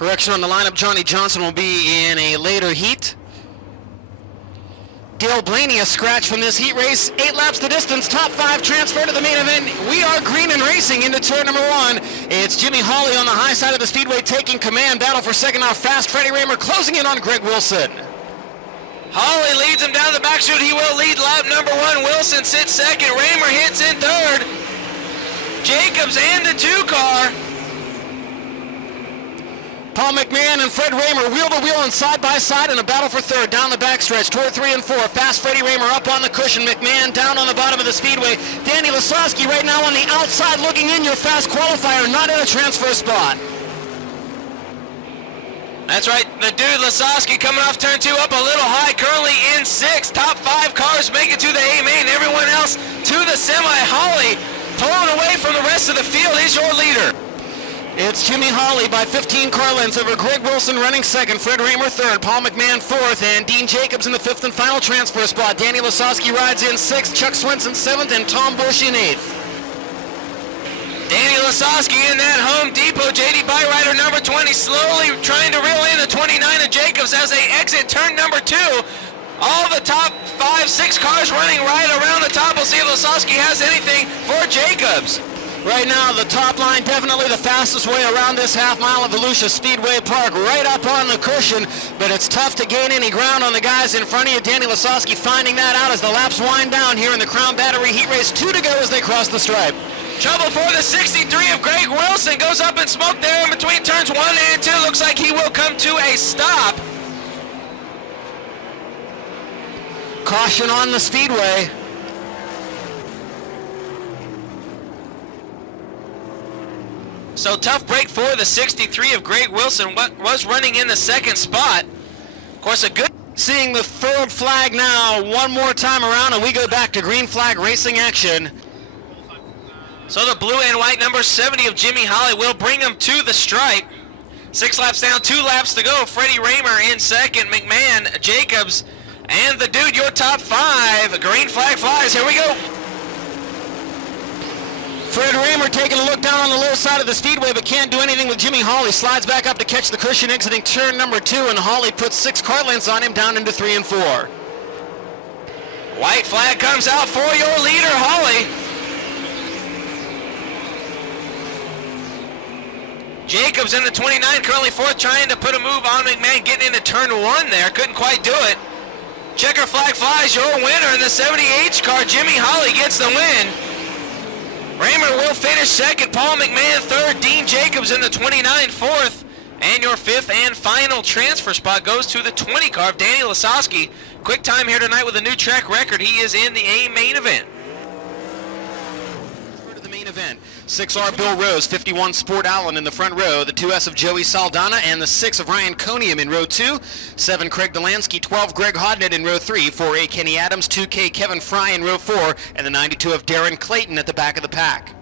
Correction on the lineup, Johnny Johnson will be in a later heat. Dale Blaney, a scratch from this heat race. 8 laps the distance, top 5 transfer to the main event. We are green and racing into turn number 1. It's Jimmy Hawley on the high side of the speedway taking command. Battle for second now, fast Freddie Raymer closing in on Greg Wilson. Hawley leads him down the back chute. He will lead lap number 1. Wilson sits second. Raymer hits in third. Jacobs and the 2 car. Paul McMahon and Fred Raymer wheel to wheel and side by side in a battle for third down the backstretch toward 3 and 4. Fast Freddie Raymer up on the cushion. McMahon down on the bottom of the speedway. Danny Lasowski right now on the outside looking in. Your fast qualifier, not in a transfer spot. That's right, the dude Lasowski coming off turn 2 up a little high, currently in 6th. Top 5 cars make it to the A main. Everyone else to the semi. Hawley pulling away from the rest of the field. He's your leader. It's Jimmy Hawley by 15 car lengths over Greg Wilson running second, Fred Raymer third, Paul McMahon fourth, and Dean Jacobs in the 5th and final transfer spot. Danny Lasowski rides in 6th, Chuck Swenson 7th, and Tom Bush in 8th. Danny Lasowski in that Home Depot. JD Byrider number 20 slowly trying to reel in the 29 of Jacobs as they exit turn number 2. All the top 5, 6 cars running right around the top. We'll see if Lasowski has anything for Jacobs. Right now, the top line, definitely the fastest way around this half mile of Volusia Speedway Park, right up on the cushion, but it's tough to gain any ground on the guys in front of you. Danny Lasowski finding that out as the laps wind down here in the Crown Battery Heat Race. 2 to go as they cross the stripe. Trouble for the 63 of Greg Wilson. Goes up in smoke there in between turns 1 and 2. Looks like he will come to a stop. Caution on the speedway. So tough break for the 63 of Greg Wilson, what was running in the 2nd spot. Of course, a good... Seeing the 3rd flag now one more time around, and we go back to green flag racing action. So the blue and white number 70 of Jimmy Hawley will bring him to the stripe. 6 laps down, 2 laps to go. Freddie Raymer in second, McMahon, Jacobs, and the dude, your top 5. Green flag flies, here we go. Fred Raymer taking a look down on the low side of the speedway, but can't do anything with Jimmy Hawley. Slides back up to catch the cushion exiting turn number 2, and Hawley puts 6 car lengths on him down into 3 and 4. White flag comes out for your leader, Hawley. Jacobs in the 29, currently 4th, trying to put a move on McMahon, getting into turn 1 there. Couldn't quite do it. Checker flag flies, your winner in the 70H car. Jimmy Hawley gets the win. Raymer will finish second, Paul McMahon third, Dean Jacobs in the 29 4th, and your 5th and final transfer spot goes to the 20 car of Danny Lasowski. Quick time here tonight with a new track record. He is in the A main event. To the main event, 6R Bill Rose, 51 Sport Allen in the front row, the 2S of Joey Saldana, and the 6 of Ryan Conium in row 2, 7 Craig Delansky, 12 Greg Hodnett in row 3, 4A Kenny Adams, 2K Kevin Fry in row 4, and the 92 of Darren Clayton at the back of the pack.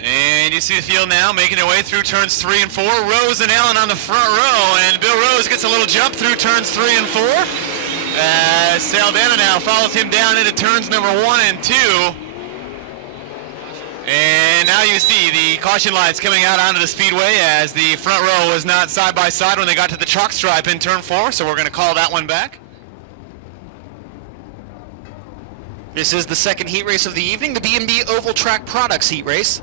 And you see the field now making their way through turns 3 and 4. Rose and Allen on the front row, and Bill Rose gets a little jump through turns 3 and 4. Saldana now follows him down into turns number 1 and 2. And now you see the caution lights coming out onto the speedway as the front row was not side by side when they got to the chalk stripe in turn 4, so we're going to call that one back. This is the 2nd heat race of the evening, the B&B Oval Track Products heat race.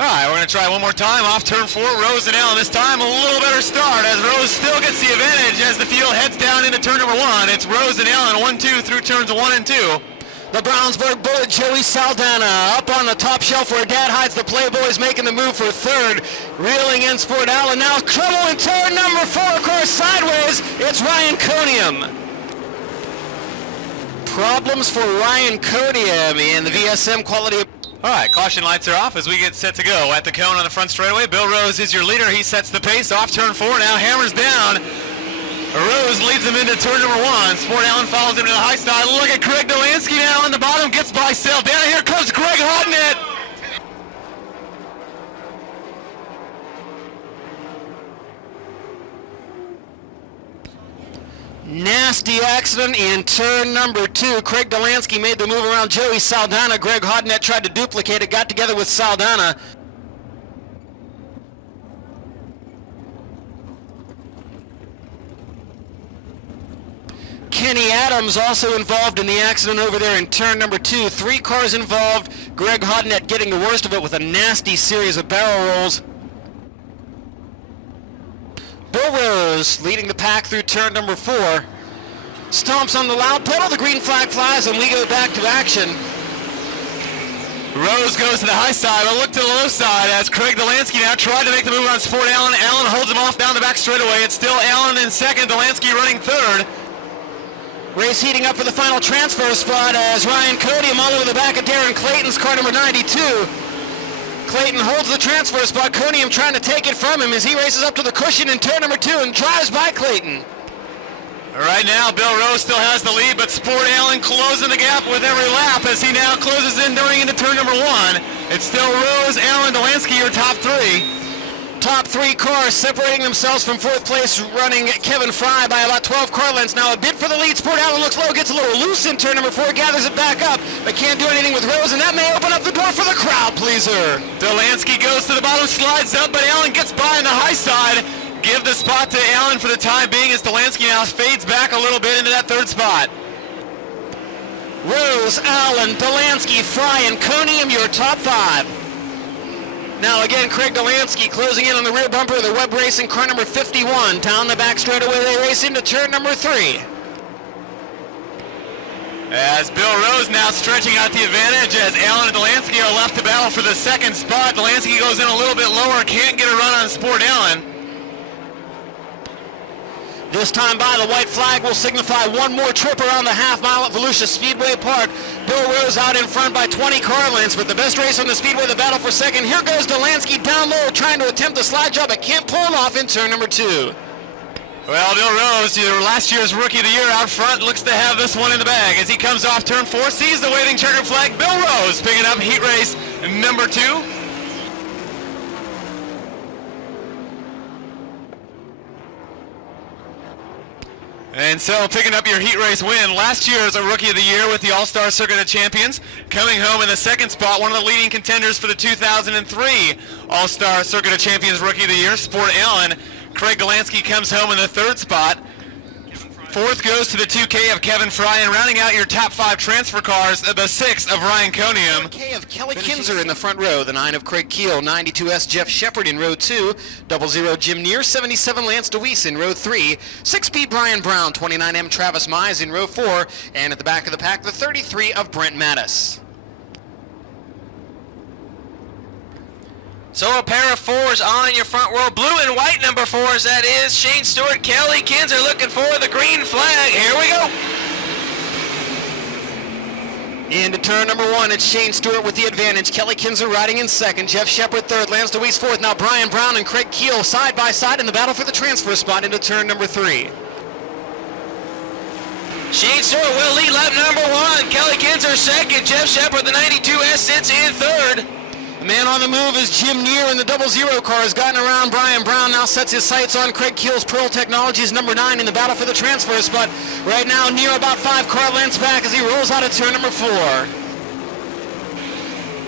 All right, we're going to try one more time off turn 4. Rose and Allen this time a little better start as Rose still gets the advantage as the field heads down into turn number 1. It's Rose and Allen 1-2 through turns 1 and 2. The Brownsburg Bullet, Joey Saldana, up on the top shelf where Dad hides the Playboys, making the move for 3rd. Reeling in Sport Allen now. Trouble in turn number 4, of course, sideways. It's Ryan Conium. Problems for Ryan Conium in the VSM quality. All right, caution lights are off as we get set to go. At the cone on the front straightaway, Bill Rose is your leader. He sets the pace off turn 4, now hammers down. Rose leads him into turn number 1. Sport Allen follows him to the high side. Look at Craig Delansky now on the bottom, gets by Saldana. Here comes Greg Hodnett. Nasty nasty accident in turn number 2. Craig Delansky made the move around Joey Saldana. Greg Hodnett tried to duplicate it, got together with Saldana. Kenny Adams also involved in the accident over there in turn number 2. 3 cars involved. Greg Hodnett getting the worst of it with a nasty series of barrel rolls. Bill Rose leading the pack through turn number 4. Stomps on the loud pedal, the green flag flies, and we go back to action. Rose goes to the high side, but look to the low side as Craig Delansky now tried to make the move on Sport Allen. Allen holds him off down the back straightaway. It's still Allen in second, Delansky running third. Race heating up for the final transfer spot as Ryan Codium all over the back of Darren Clayton's car number 92. Clayton holds the transfer spot. Codium trying to take it from him as he races up to the cushion in turn number 2 and drives by Clayton. Right now, Bill Rose still has the lead, but Sport Allen closing the gap with every lap as he now closes in going into turn number 1. It's still Rose, Allen, Delansky, your top 3. Top 3 cars separating themselves from 4th place, running Kevin Fry by about 12 car lengths. Now a bid for the lead. Sport Allen looks low, gets a little loose in turn number 4, gathers it back up, but can't do anything with Rose, and that may open up the door for the crowd pleaser. Delansky goes to the bottom, slides up, but Allen gets by on the high side. Give the spot to Allen for the time being as Delansky now fades back a little bit into that 3rd spot. Rose, Allen, Delansky, Fry, and Conium, your top 5. Now again, Craig Delansky closing in on the rear bumper of the Webb Racing car number 51. Down the back straightaway, they race into turn number 3. As Bill Rose now stretching out the advantage as Allen and Delansky are left to battle for the 2nd spot. Delansky goes in a little bit lower, can't get a run on Sport Allen. This time by, the white flag will signify one more trip around the half mile at Volusia Speedway Park. Bill Rose out in front by 20 car lengths, but the best race on the Speedway, the battle for second. Here goes Delansky down low, trying to attempt the slide job, but can't pull it off in turn number 2. Well, Bill Rose, last year's Rookie of the Year out front, looks to have this one in the bag. As he comes off turn 4, sees the waving checker flag. Bill Rose picking up heat race number 2. And so picking up your heat race win. Last year as a Rookie of the Year with the All-Star Circuit of Champions. Coming home in the 2nd spot, one of the leading contenders for the 2003 All-Star Circuit of Champions Rookie of the Year, Sport Allen. Craig Delansky comes home in the 3rd spot. 4th goes to the 2K of Kevin Fry, and rounding out your top 5 transfer cars, the 6 of Ryan Conium. 2K of Kelly Kinzer in the front row, the 9 of Craig Keel, 92S Jeff Shepard in row 2, 00 Jim Neer, 77 Lance DeWeese in row 3, 6-speed Brian Brown, 29M Travis Mize in row 4, and at the back of the pack, the 33 of Brent Mattis. So a pair of 4s on your front row. Blue and white number 4s, that is. Shane Stewart, Kelly Kinzer looking for the green flag. Here we go. Into turn number 1, it's Shane Stewart with the advantage. Kelly Kinzer riding in 2nd. Jeff Shepard 3rd. Lance DeWeese 4th. Now Brian Brown and Craig Keel side by side in the battle for the transfer spot into turn number 3. Shane Stewart will lead lap number 1. Kelly Kinzer 2nd. Jeff Shepard, the 92S, sits in 3rd. The man on the move is Jim Neer in the 00 car. Has gotten around Brian Brown, now sets his sights on Craig Keel's Pearl Technologies number 9 in the battle for the transfer spot. Right now, Neer about 5 car lengths back as he rolls out of turn number 4.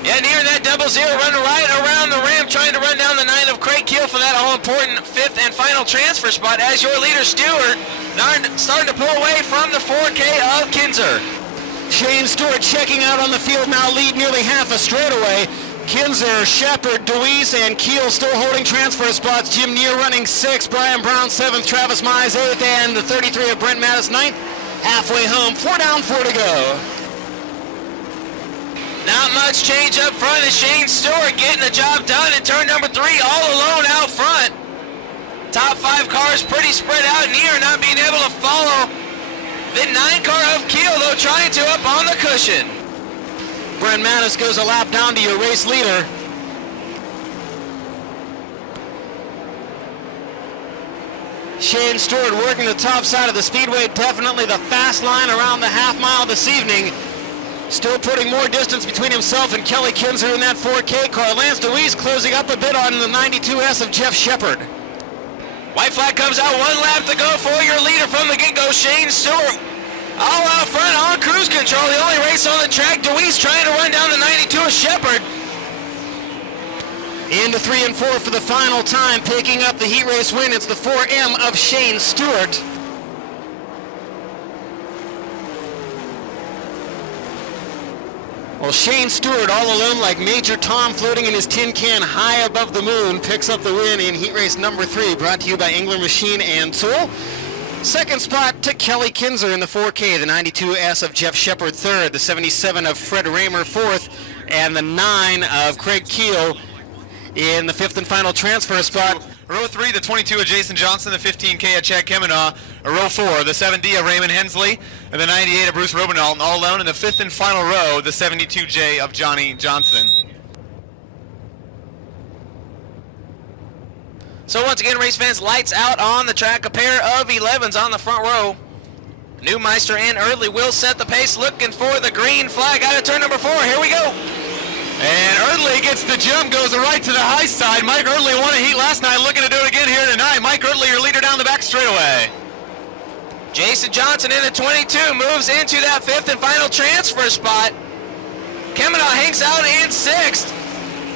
Yeah, Neer in that 00 running right around the ramp, trying to run down the 9 of Craig Keel for that all-important 5th and final transfer spot. As your leader, Stewart, starting to pull away from the 4K of Kinzer. Shane Stewart checking out on the field now, lead nearly half a straightaway. Kinzer, Shepard, DeWeese, and Keel still holding transfer spots. Jim Neer running 6th, Brian Brown 7th, Travis Mize 8th, and the 33 of Brent Mattis 9th. Halfway home, 4 down, 4 to go. Not much change up front as Shane Stewart getting the job done in turn number 3, all alone out front. Top 5 cars pretty spread out. Neer not being able to follow the 9 car of Keel, though, trying to up on the cushion. Brent Mattis goes a lap down to your race leader. Shane Stewart working the top side of the Speedway, definitely the fast line around the half mile this evening. Still putting more distance between himself and Kelly Kinzer in that 4K car. Lance DeWeese closing up a bit on the 92S of Jeff Shepard. White flag comes out, 1 lap to go for your leader from the get-go, Shane Stewart. All out front on cruise control, the only race on the track. DeWeese trying to run down the 92 of Shepard. Into 3 and 4 for the final time, picking up the heat race win. It's the 4M of Shane Stewart. Well, Shane Stewart, all alone like Major Tom floating in his tin can high above the moon, picks up the win in heat race number 3, brought to you by Engler Machine and Tool. Second spot to Kelly Kinzer in the 4K, the 92S of Jeff Shepard third, the 77 of Fred Raymer fourth, and the 9 of Craig Keel in the 5th and final transfer spot. Row 3, the 22 of Jason Johnson, the 15K of Chad Kemenaugh. Row 4, the 7D of Raymond Hensley, and the 98 of Bruce Robinalt, all alone. In the 5th and final row, the 72J of Johnny Johnson. So once again, race fans, lights out on the track. A pair of 11s on the front row. Newmeister and Early will set the pace, looking for the green flag out of turn number 4. Here we go. And Erdley gets the jump, goes right to the high side. Mike Erdley won a heat last night, looking to do it again here tonight. Mike Erdley, your leader down the back straightaway. Jason Johnson in the 22 moves into that 5th and final transfer spot. Kemenaugh hangs out in 6th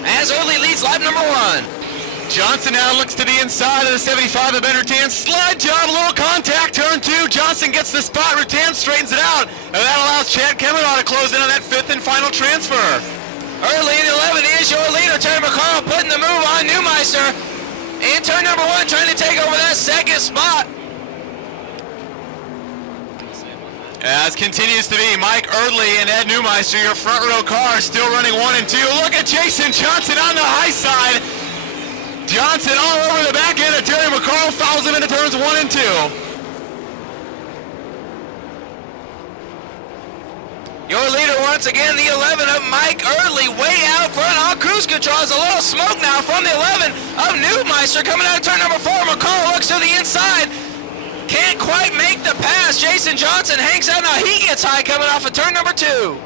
as Early leads lap number 1. Johnson now looks to the inside of the 75 of Ben Rutan. Slide job, a little contact, turn 2. Johnson gets the spot, Rutan straightens it out, and that allows Chad Kemenaugh to close in on that 5th and final transfer. Early in 11 is your leader, Terry McCarl, putting the move on Newmeister. In turn number 1, trying to take over that 2nd spot. As continues to be Mike Erdley and Ed Newmeister, your front row car, still running 1 and 2. Look at Jason Johnson on the high side. Johnson all over the back end of Terry McCarl, fouls him into turns 1 and 2. Your leader once again, the 11 of Mike Early, way out front on cruise control. There's a little smoke now from the 11 of Newmeister coming out of turn number 4. McCall looks to the inside. Can't quite make the pass. Jason Johnson hangs out. Now he gets high coming off of turn number 2.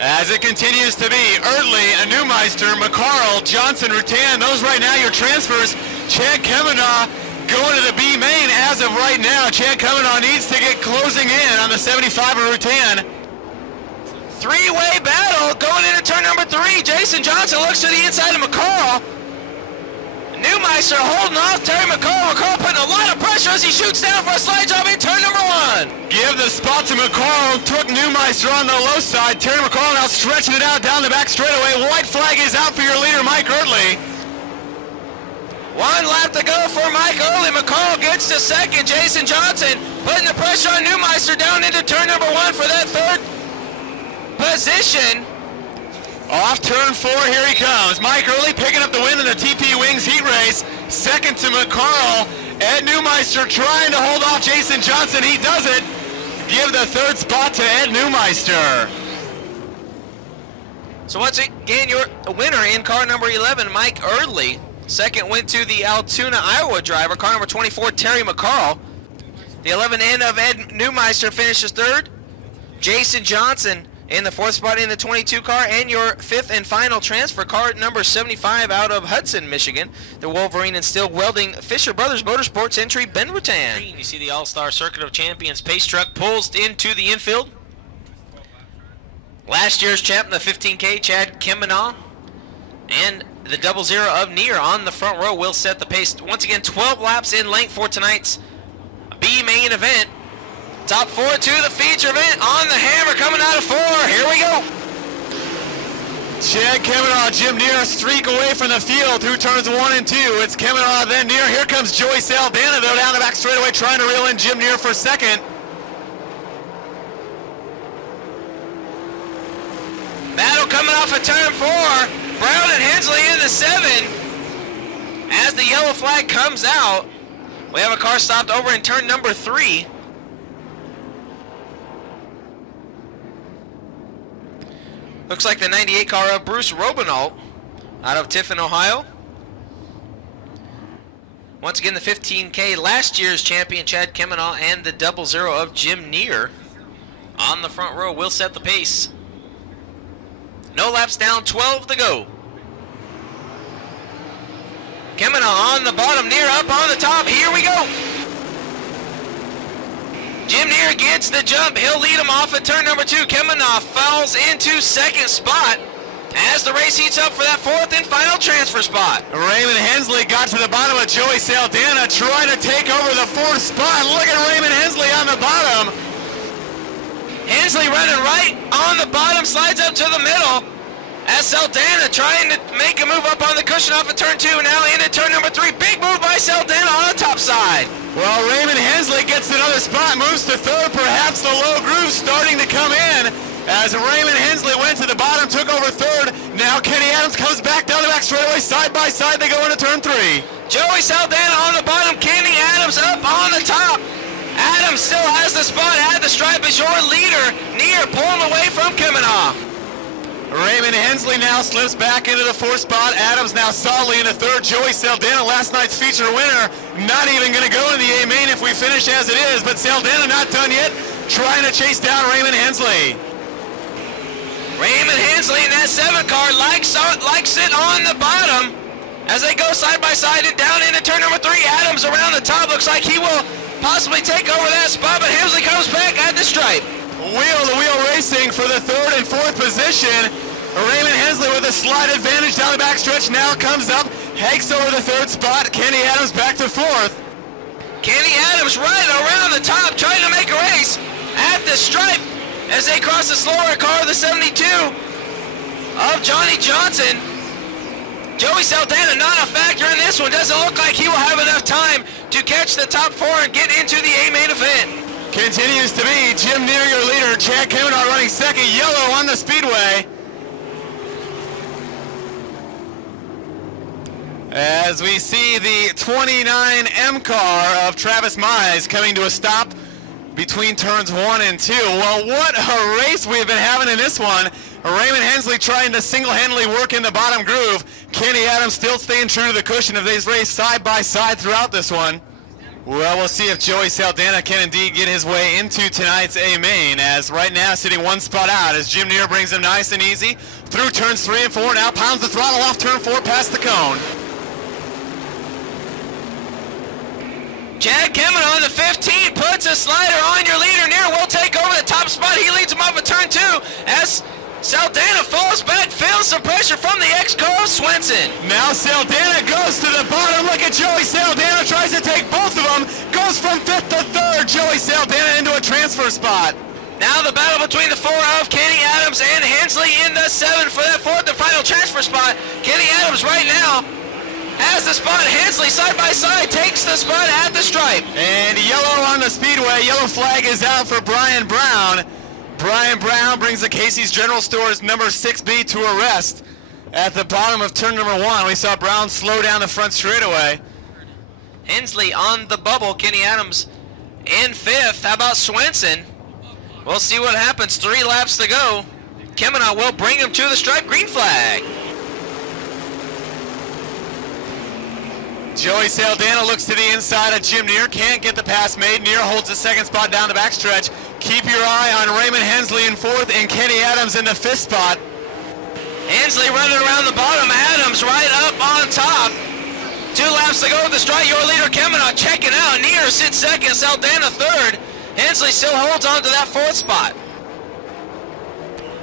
As it continues to be Erdley and Newmeister, McCarl, Johnson, Rutan, those right now your transfers. Chad Kemenaugh going to the B main as of right now. Chad Kemenaugh needs to get closing in on the 75 of Rutan. Three-way battle going into turn number 3. Jason Johnson looks to the inside of McCall. Newmeister holding off Terry McCall. McCall putting a lot of pressure as he shoots down for a slide job in turn number 1. Give the spot to McCall. Took Newmeister on the low side. Terry McCall now stretching it out down the back straightaway. White flag is out for your leader, Mike Erdley. 1 lap to go for Mike Early. McCall gets to 2nd. Jason Johnson putting the pressure on Newmeister down into turn number 1 for that 3rd position. Off turn 4, here he comes. Mike Early picking up the win in the TP Wings heat race. 2nd to McCarl. Ed Newmeister trying to hold off Jason Johnson. He does it. Give the 3rd spot to Ed Newmeister. So once again, your winner in car number 11, Mike Early. 2nd went to the Altoona, Iowa driver, car number 24, Terry McCarl. The 11 in of Ed Newmeister finishes 3rd. Jason Johnson in the 4th spot in the 22 car, and your 5th and final transfer car, number 75 out of Hudson, Michigan, the Wolverine and Steel Welding Fisher Brothers Motorsports entry, Ben Rutan. You see the All-Star Circuit of Champions pace truck pulls into the infield. Last year's champ, the 15K, Chad Kemenaugh, and the 00 of Neer on the front row will set the pace. Once again, 12 laps in length for tonight's B main event. Top 4 to the feature event on the hammer coming out of 4. Here we go. Chad Kemenaugh, Jim Neer streak away from the field through turns 1 and 2. It's Kemenaugh, then Neer. Here comes Joey Saldana, though, down the back straightaway, trying to reel in Jim Neer for 2nd. Battle coming off of turn 4. Brown and Hensley in the 7. As the yellow flag comes out, we have a car stopped over in turn number 3. Looks like the 98 car of Bruce Robinalt out of Tiffin, Ohio. Once again, the 15K, last year's champion Chad Kemenaugh, and the 00 of Jim Neer on the front row will set the pace. No laps down, 12 to go. Kemenaugh on the bottom, Neer up on the top. He Neer gets the jump. He'll lead him off at turn number 2. Kemenoff falls into second spot as the race heats up for that fourth and final transfer spot. Raymond Hensley got to the bottom of Joey Saldana, trying to take over the fourth spot. Look at Raymond Hensley on the bottom. Hensley running right on the bottom, slides up to the middle as Saldana trying to make a move up on the cushion off of turn 2, now into turn number 3. Big move by Saldana on the top side. Well, Raymond Hensley gets another spot, moves to third. Perhaps the low groove starting to come in as Raymond Hensley went to the bottom, took over third. Now Kenny Adams comes back down the back straightaway, side by side. They go into turn 3. Joey Saldana on the bottom, Kenny Adams up on the top. Adams still has the spot at the stripe as your leader. Neer pulling away from Kemenoff. Raymond Hensley now slips back into the fourth spot. Adams now solidly in the third. Joey Saldana, last night's feature winner, not even going to go in the A main if we finish as it is, but Saldana not done yet, trying to chase down Raymond Hensley. Raymond Hensley in that 7 car likes it on the bottom as they go side by side and down into turn number 3. Adams around the top, looks like he will possibly take over that spot, but Hensley comes back at the stripe. Wheel-to-wheel racing for the third and fourth position. Raymond Hensley with a slight advantage down the backstretch now comes up, hikes over the third spot. Kenny Adams back to fourth. Kenny Adams right around the top, trying to make a race at the stripe as they cross the slower car, the 72 of Johnny Johnson. Joey Saldana not a factor in this one. Doesn't look like he will have enough time to catch the top 4 and get into the A main event. Continues to be Jim Neer, your leader. Chad Kemenoff running second, yellow on the Speedway. As we see the 29M car of Travis Mize coming to a stop between turns 1 and 2. Well, what a race we've been having in this one. Raymond Hensley trying to single-handedly work in the bottom groove. Kenny Adams still staying true to the cushion of these race side by side throughout this one. Well, we'll see if Joey Saldana can indeed get his way into tonight's A main, as right now sitting one spot out as Jim Neer brings him nice and easy through turns 3 and 4. Now pounds the throttle off turn 4 past the cone. Chad Kemenoff on the 15 puts a slider on your leader. Neer will take over the top spot. He leads him off of turn 2 as Saldana falls back, feels some pressure from the ex-co Swenson. Now Saldana goes to the bottom. Look at Joey Saldana, tries to take both of them. Goes from 5th to 3rd. Joey Saldana into a transfer spot. Now the battle between the 4 of Kenny Adams and Hensley in the 7 for that 4th and final transfer spot. Kenny Adams right now has the spot. Hensley side by side takes the spot at the stripe. And yellow on the Speedway. Yellow flag is out for Brian Brown. Brian Brown brings the Casey's General Store's number 6B to a rest at the bottom of turn number 1. We saw Brown slow down the front straightaway. Hensley on the bubble. Kenny Adams in 5th. How about Swenson? We'll see what happens. 3 laps to go. Kemenoff will bring him to the stripe. Green flag. Joey Saldana looks to the inside of Jim Neer. Can't get the pass made. Neer holds the 2nd spot down the backstretch. Keep your eye on Raymond Hensley in 4th and Kenny Adams in the 5th spot. Hensley running around the bottom. Adams right up on top. 2 laps to go with the stripe. Your leader Kemenoff checking out. Neer sits 2nd. Saldana 3rd. Hensley still holds on to that 4th spot.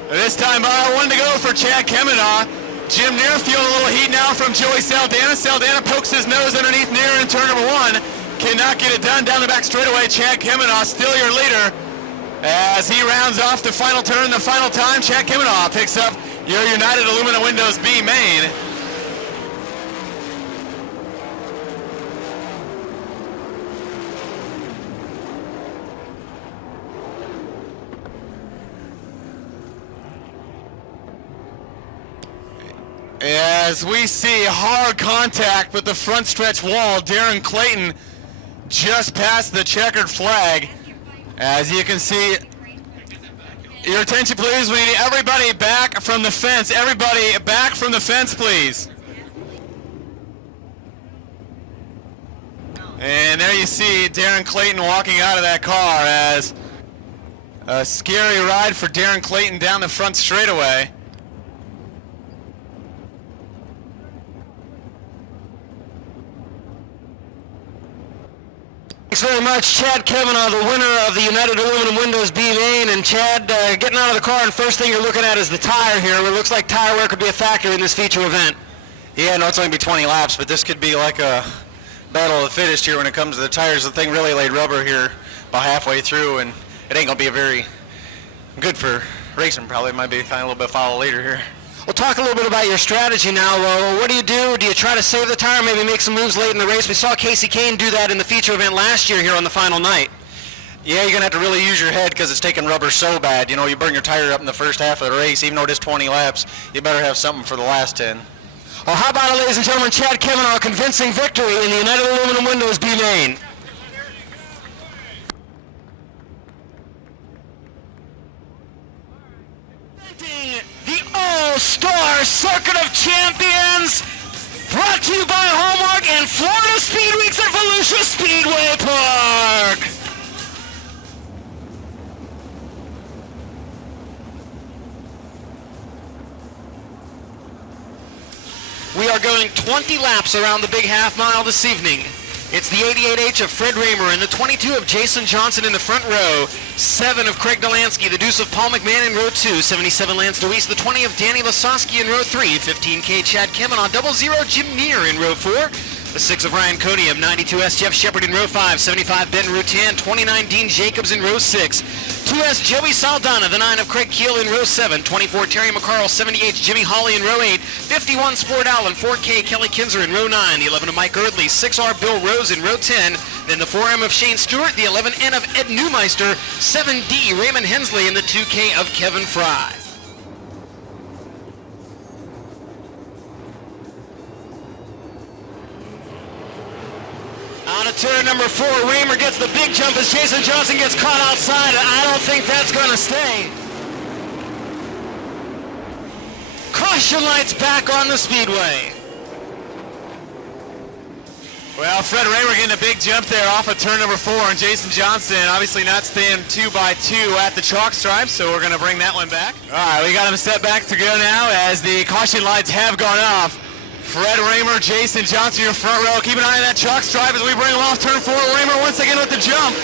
This time, 1 to go for Chad Kemenoff. Jim Neer feeling a little heat now from Joey Saldana. Saldana pokes his nose underneath Neer in turn number 1. Cannot get it done down the back straightaway. Chad Kemenoff still your leader as he rounds off the final turn the final time. Chad Kemenoff picks up your United Aluminum Windows B main. As we see hard contact with the front stretch wall, Darren Clayton just past the checkered flag. As you can see, your attention please, we need everybody back from the fence. Everybody back from the fence, please. And there you see Darren Clayton walking out of that car as a scary ride for Darren Clayton down the front straightaway. Thanks very much, Chad Kavanaugh, the winner of the United Aluminum Windows B main. And Chad, getting out of the car, and first thing you're looking at is the tire here. It looks like tire wear could be a factor in this feature event. Yeah, no, it's only be 20 laps, but this could be like a battle of the fittest here when it comes to the tires. The thing really laid rubber here about halfway through, and it ain't gonna be a very good for racing. Probably might be finding a little bit of foul later here. Well, talk a little bit about your strategy now. What do you do? Do you try to save the tire, maybe make some moves late in the race? We saw Casey Kane do that in the feature event last year here on the final night. Yeah, you're gonna have to really use your head because it's taking rubber so bad. You know, you burn your tire up in the first half of the race, even though it is 20 laps, you better have something for the last 10. Well, how about it, ladies and gentlemen, Chad Kavanaugh, convincing victory in the United Aluminum Windows B main. The All-Star Circuit of Champions, brought to you by Hallmark and Florida Speedweeks at Volusia Speedway Park. We are going 20 laps around the big half mile this evening. It's the 88H of Fred Raymer and the 22 of Jason Johnson in the front row, 7 of Craig Delansky, the deuce of Paul McMahon in row 2, 77 Lance DeWeese, the 20 of Danny Lasowski in row 3, 15K Chad Kavanaugh, 00 Jim Neer in row 4, the 6 of Ryan Conium, 92S Jeff Shepard in row 5, 75 Ben Rutan, 29 Dean Jacobs in row 6, 2S Joey Saldana, the 9 of Craig Keel in row 7, 24 Terry McCarl, 78 Jimmy Hawley in row 8, 51 Sport Allen, 4K Kelly Kinzer in row 9, the 11 of Mike Erdley, 6R Bill Rose in row 10, then the 4M of Shane Stewart, the 11N of Ed Newmeister, 7D Raymond Hensley, and the 2K of Kevin Fry. On to turn number 4, Raymer gets the big jump as Jason Johnson gets caught outside, and I don't think that's going to stay. Caution lights back on the speedway. Well, Fred Raymer getting a big jump there off of turn number 4, and Jason Johnson obviously not staying 2 by 2 at the chalk stripe, so we're going to bring that one back. All right, we got him set back to go now as the caution lights have gone off. Fred Raymer, Jason Johnson, your front row. Keep an eye on that chalk stripe as we bring him off turn 4. Raymer once again with the jump.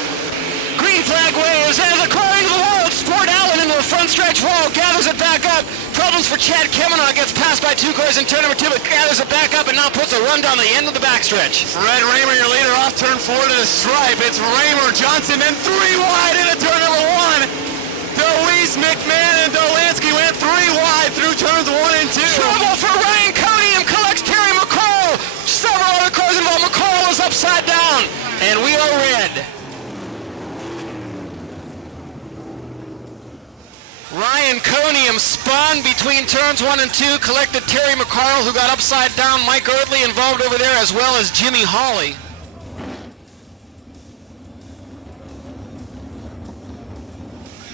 Green flag waves as a car into the wall. Sport Allen into the front stretch wall, gathers it back up. Problems for Chad Kavanaugh, gets passed by 2 cars in turn number 2, but gathers it back up and now puts a run down the end of the backstretch. Fred Raymer, your leader, off turn 4 to the stripe. It's Raymer, Johnson, then 3 wide into turn number 1. DeWeese, McMahon, and Dolansky went 3 wide through turns 1 and 2. Trouble for Ryan Conium, collects Terry McCall. Several other cars involved. McCall is upside down, and we are red. Ryan Conium spun between turns 1 and 2, collected Terry McCarl, who got upside down. Mike Erdley involved over there, as well as Jimmy Hawley.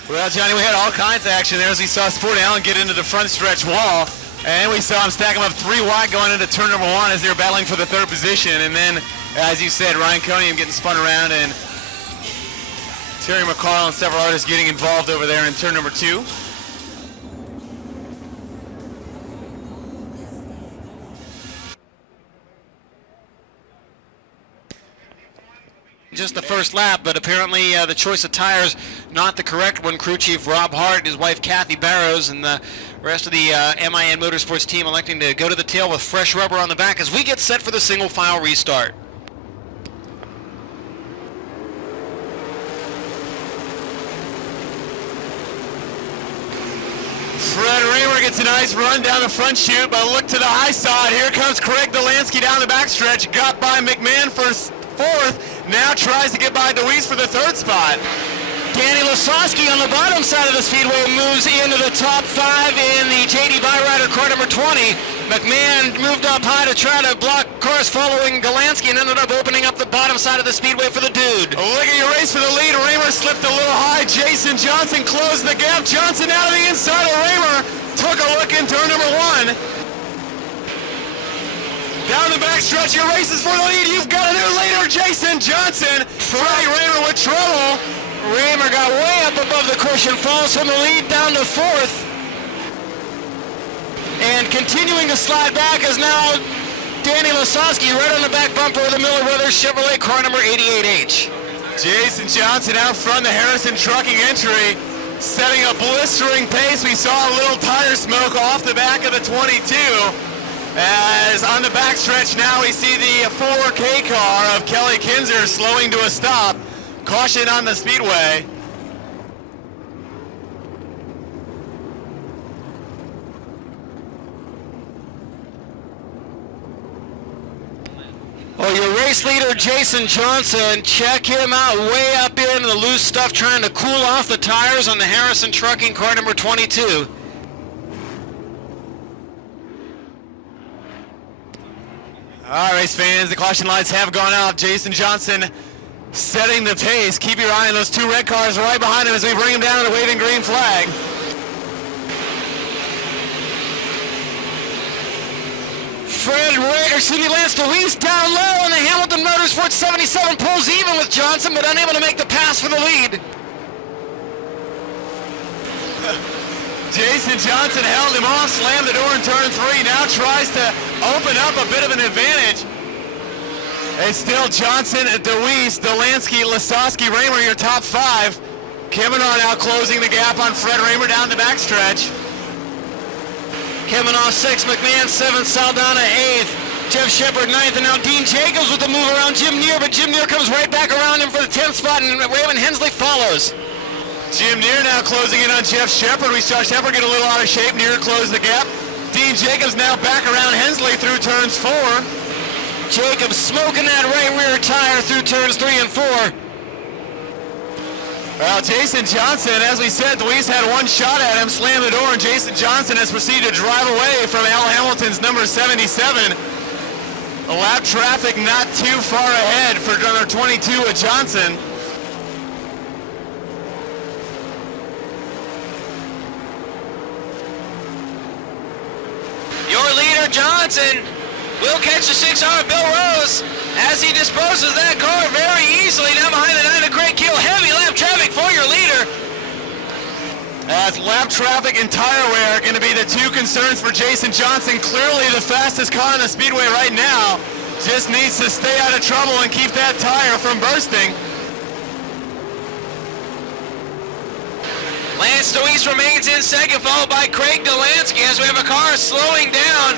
Well, Johnny, we had all kinds of action there as we saw Sport Allen get into the front stretch wall, and we saw him stack him up 3 wide going into turn number 1 as they were battling for the 3rd position. And then, as you said, Ryan Conium getting spun around, and Terry McCarl and several others getting involved over there in turn number 2. Just the first lap, but apparently the choice of tires not the correct one. Crew chief Rob Hart, his wife Kathy Barrows, and the rest of the MIN Motorsports team electing to go to the tail with fresh rubber on the back as we get set for the single file restart. Fred Raymer gets a nice run down the front chute, but look to the high side. Here comes Craig Delansky down the backstretch. Got by McMahon for 4th. Now tries to get by DeWeese for the 3rd spot. Danny Lasowski on the bottom side of the speedway moves into the top 5 in the JD Byrider car number 20. McMahon moved up high to try to block cars following Delansky and ended up opening up the bottom side of the speedway for the dude. Look at your race for the lead. Raymer slipped a little high. Jason Johnson closed the gap. Johnson out of the inside of Raymer. Took a look in turn number 1. Down the backstretch, your races for the lead. You've got a new leader, Jason Johnson. Freddie Raymer with trouble. Raymer got way up above the cushion, falls from the lead down to 4th. And continuing to slide back is now Danny Lasowski right on the back bumper of the Miller Brothers Chevrolet car number 88H. Jason Johnson out front, the Harrison Trucking entry, setting a blistering pace. We saw a little tire smoke off the back of the 22. As on the backstretch now we see the 4K car of Kelly Kinzer slowing to a stop. Caution on the Speedway. Well, your race leader, Jason Johnson, check him out way up in the loose stuff, trying to cool off the tires on the Harrison Trucking car number 22. All right, race fans, the caution lights have gone out. Jason Johnson setting the pace. Keep your eye on those two red cars right behind him as we bring him down to the waving green flag. Lance DeWeese down low, and the Hamilton Motorsports 77 pulls even with Johnson, but unable to make the pass for the lead. Jason Johnson held him off, slammed the door in turn 3, now tries to open up a bit of an advantage. It's still Johnson, DeWeese, Delansky, Lasowski, Raymer, your top 5. Kamenar now closing the gap on Fred Raymer down the backstretch. Kamenar 6, McMahon 7th, Saldana 8th, Jeff Shepard 9th, and now Dean Jacobs with the move around Jim Neer, but Jim Neer comes right back around him for the 10th spot, and Raymond Hensley follows. Jim Neer now closing in on Jeff Shepard. We saw Shepard get a little out of shape. Neer closed the gap. Dean Jacobs now back around Hensley through turns 4. Jacobs smoking that right rear tire through turns 3 and 4. Well, Jason Johnson, as we said, Luis had one shot at him, slammed the door, and Jason Johnson has proceeded to drive away from Al Hamilton's number 77. The lap traffic not too far ahead for number 22 with Johnson. Your leader, Johnson, will catch the 6R Bill Rose as he disposes that car very easily. Now behind the 9 of Craig Keel. Heavy lap traffic for your leader. As lap traffic and tire wear are going to be the two concerns for Jason Johnson. Clearly the fastest car in the Speedway right now. Just needs to stay out of trouble and keep that tire from bursting. Lance DeWeese remains in second, followed by Craig Delansky as we have a car slowing down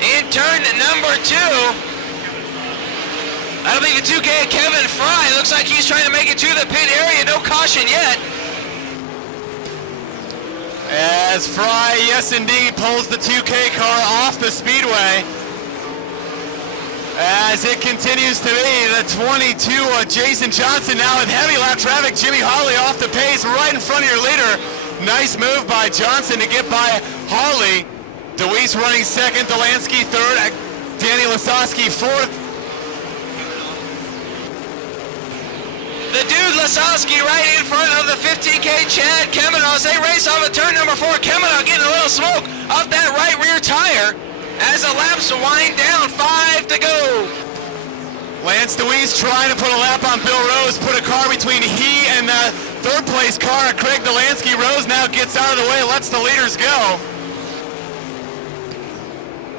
in turn number 2. That'll be the 2K Kevin Fry. Looks like he's trying to make it to the pit area. No caution yet. As Fry, yes indeed, pulls the 2K car off the Speedway. As it continues to be the 22 of Jason Johnson now with heavy lap traffic. Jimmy Harley off the pace right in front of your leader. Nice move by Johnson to get by Harley. DeWeese running second, Delansky third, Danny Lasowski fourth. The dude Lasowski right in front of the 15K Chad Kamenar as they race off of turn number 4. Kamenar getting a little smoke off that right rear tire as the laps wind down. 5 to go. Lance DeWeese trying to put a lap on Bill Rose, put a car between he and the third place car of Craig Delansky. Rose now gets out of the way, lets the leaders go.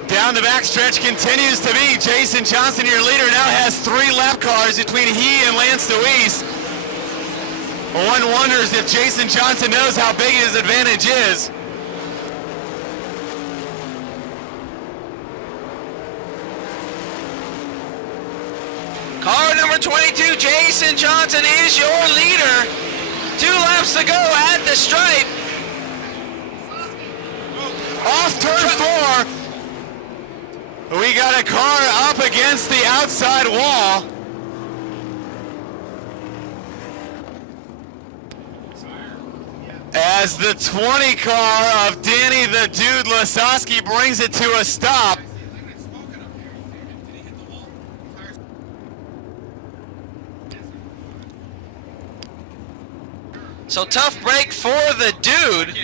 Down the backstretch continues to be Jason Johnson, your leader, now has 3 lap cars between he and Lance DeWeese. One wonders if Jason Johnson knows how big his advantage is. Car number 22, Jason Johnson is your leader. 2 laps to go at the stripe. Off turn 4. We got a car up against the outside wall. As the 20 car of Danny the Dude Lasowski brings it to a stop. So tough break for the dude.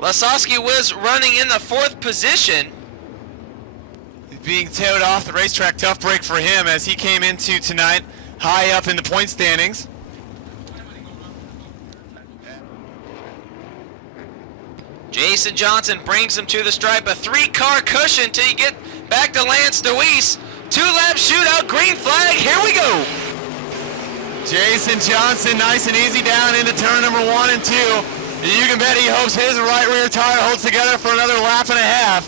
Lasowski was running in the 4th position. Being towed off the racetrack, tough break for him as he came into tonight high up in the point standings. Jason Johnson brings him to the stripe. A 3-car cushion till you get back to Lance DeWeese. 2-lap shootout, green flag, here we go. Jason Johnson nice and easy down into turn number 1 and 2. You can bet he hopes his right rear tire holds together for another lap and a half.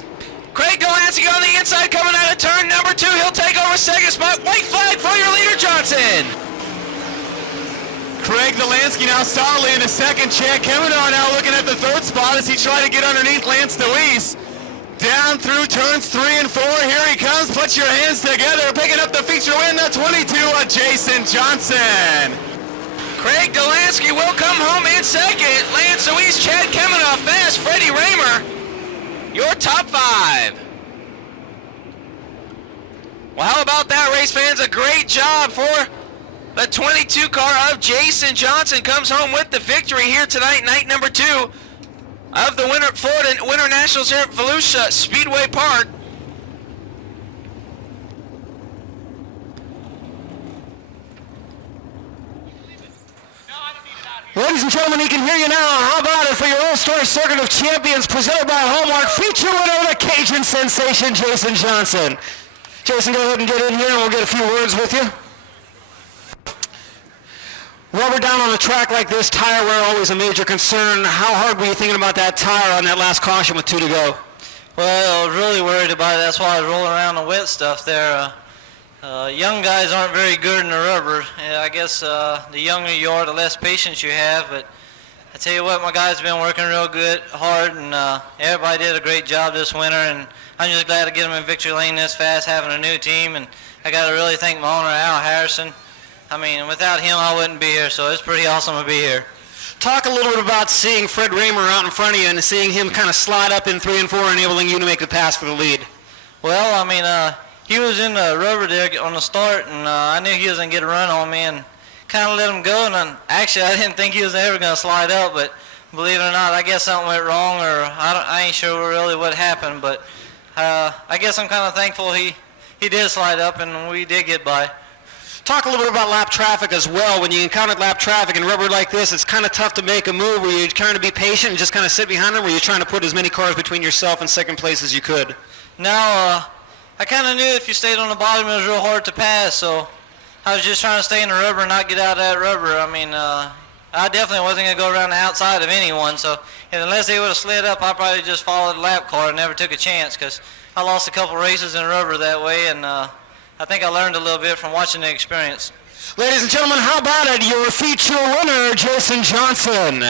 Craig Delansky on the inside coming out of turn number 2. He'll take over second spot. White flag for your leader, Johnson. Craig Delansky now solidly in the second. Chad Kemmenar now looking at the third spot as he tried to get underneath Lance DeWeese. Down through turns 3 and 4. Here he comes. Put your hands together. Picking up the feature win, the 22 of Jason Johnson. Craig Delansky will come home in second. Lance DeWeese, Chad Kemmenar fast. Freddie Raymer, your top 5. Well, how about that, race fans? A great job for the 22 car of Jason Johnson. Comes home with the victory here tonight, night number 2 of the Florida Winter Nationals here at Volusia Speedway Park. Ladies and gentlemen, he can hear you now. How about it for your All-Star Circuit of Champions presented by Hallmark, feature winner, the Cajun sensation, Jason Johnson. Jason, go ahead and get in here and we'll get a few words with you. Rubber down on a track like this, tire wear always a major concern. How hard were you thinking about that tire on that last caution with 2 to go? Well, I was really worried about it. That's why I was rolling around the wet stuff there. Young guys aren't very good in the rubber. I guess the younger you are, the less patience you have. But I tell you what, my guys have been working real good, hard, and everybody did a great job this winter. And I'm just glad to get them in victory lane this fast, having a new team. And I got to really thank my owner, Al Harrison. I mean, without him, I wouldn't be here. So it's pretty awesome to be here. Talk a little bit about seeing Fred Raymer out in front of you and seeing him kind of slide up in 3 and 4, enabling you to make the pass for the lead. Well, I mean, he was in the rubber there on the start, and I knew he was going to get a run on me and kind of let him go. And actually, I didn't think he was ever going to slide up, but believe it or not, I guess something went wrong, or I ain't sure really what happened. But I guess I'm kind of thankful he did slide up and we did get by. Talk a little bit about lap traffic as well. When you encounter lap traffic in rubber like this, it's kind of tough to make a move. Were you trying to be patient and just kind of sit behind them? Were you trying to put as many cars between yourself and second place as you could? No, I kind of knew if you stayed on the bottom, it was real hard to pass. So I was just trying to stay in the rubber and not get out of that rubber. I mean, I definitely wasn't going to go around the outside of anyone. So unless they would have slid up, I probably just followed the lap car and never took a chance because I lost a couple races in rubber that way. And I think I learned a little bit from watching the experience. Ladies and gentlemen, how about it? Your feature winner, Jason Johnson.